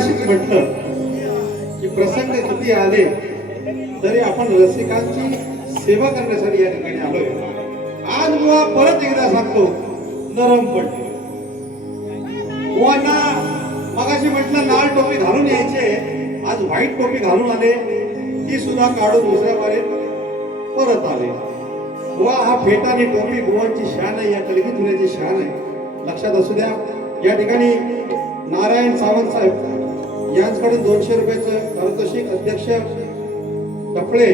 मगाशीच म्हटलं की प्रसंग किती आले तरी आपण रसिकांची सेवा करण्यासाठी या ठिकाणी आलोय. आज बुवा परत एकदा सांगतो, नरम पडले बुवांना. मगाशी म्हटलं लाल टोपी घालून यायचे, आज व्हाईट टोपी घालून आले, ती सुद्धा काढून दुसऱ्या बारे परत आले. बुवा हा फेटा आणि टोपी बुवांची शान आहे, या कलगी तुऱ्याची शान आहे. लक्षात असू द्या. या ठिकाणी नारायण सावंत साहेब यांच्याकडून 200 रुपयाचं पारितोषिक, अध्यक्ष टपळे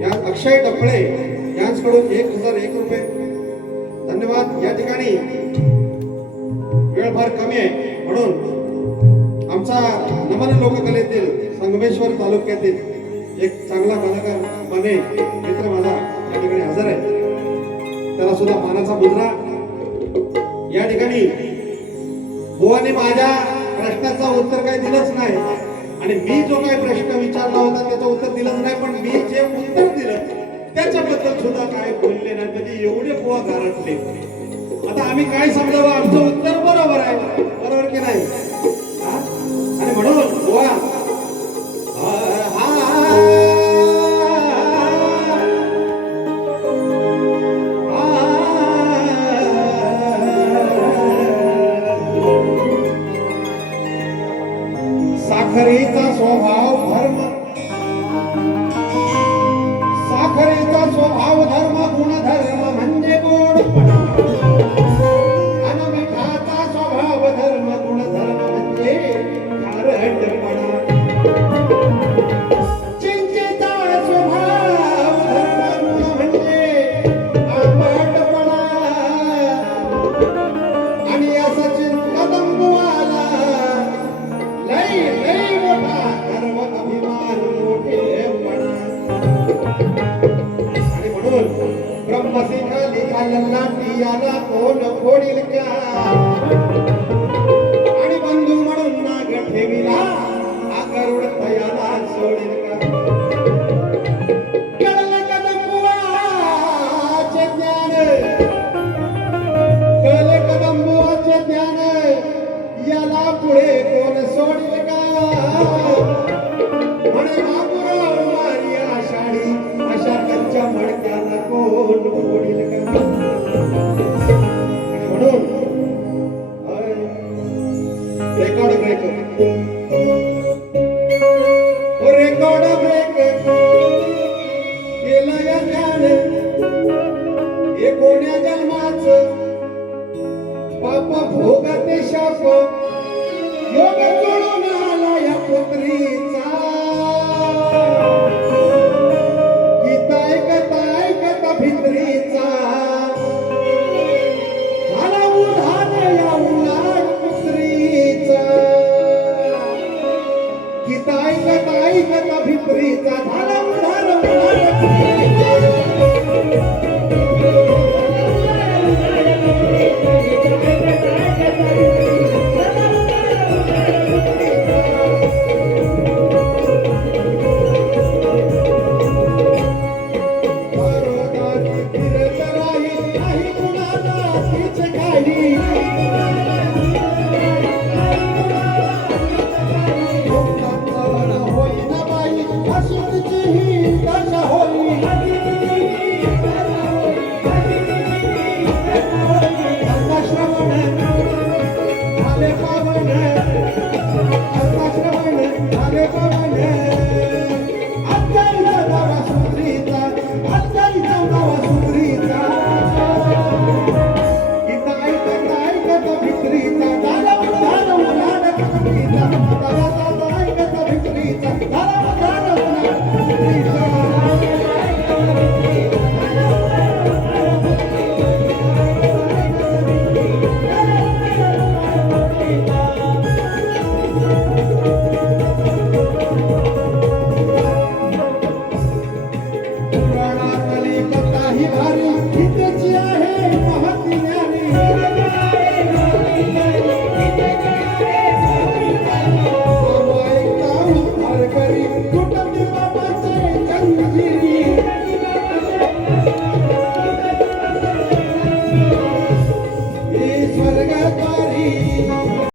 या अक्षय टपळे यांच्याकडून 1001 रुपये. धन्यवाद. या ठिकाणी वेळ फार कमी आहे म्हणून आमचा नमन लोककलेतील संगमेश्वर तालुक्यातील एक चांगला कलाकार माने मित्र माझा या ठिकाणी हजर आहे. त्याला सुद्धा मानाचा मुद्रा. या ठिकाणी बुवाने माझ्या प्रश्नाचा उत्तर काही दिलंच नाही आणि मी जो काही प्रश्न विचारला होता त्याचं उत्तर दिलंच नाही, पण मी जे उत्तर दिलं त्याच्याबद्दल सुद्धा काय बोलले नाही. म्हणजे एवढे बुवा गारटले. आता आम्ही काय समजावं, आमचं उत्तर बरोबर आहे, बरोबर की नाही? आणि म्हणून बुवा साखरेचा स्वभाव धर्म, साखरेचा स्वभाव धर्म गुणधर्म म्हणजे गोडपणा, आणि मिठाचा स्वभाव धर्म गुणधर्म म्हणजे खारटपणा. चिंचेचा स्वभाव धर्म गुण म्हणजे आंबटपणा, आणि असा चिंतकदंबुवाला लई लई मोठा गर्व अभिमान मोठेपणा. आणि म्हणून ब्रह्मसिंह लिहायला टियाला कोण फोडील का, आणि बंधू म्हणून नाग ठेविला हा गरुड तयाला सोडील का. कळलं कदंबुवाचे ज्ञान, कळलं कदंबुवाचे ज्ञान, याला पुढे कोण सोडील का. म्हणे बाबूराव मारी आषाढी, अशा कच्च्या मडक्याला कोण फोडील का. आणि म्हणून रेकॉर्ड ब्रेक, रेकॉर्ड ब्रेक केलं या ज्ञान, हे कोण्या जन्माचं पाप भोगते शाप, योग जोडून आला या पुत्रीचा. गीता ऐकता भित्रीचा, झाला उधार या उलाट पुत्रीचा. गीता ऐकता भित्रीचा, झाला उधार उलाट पुत्रीचा. स्वर्गद्वारी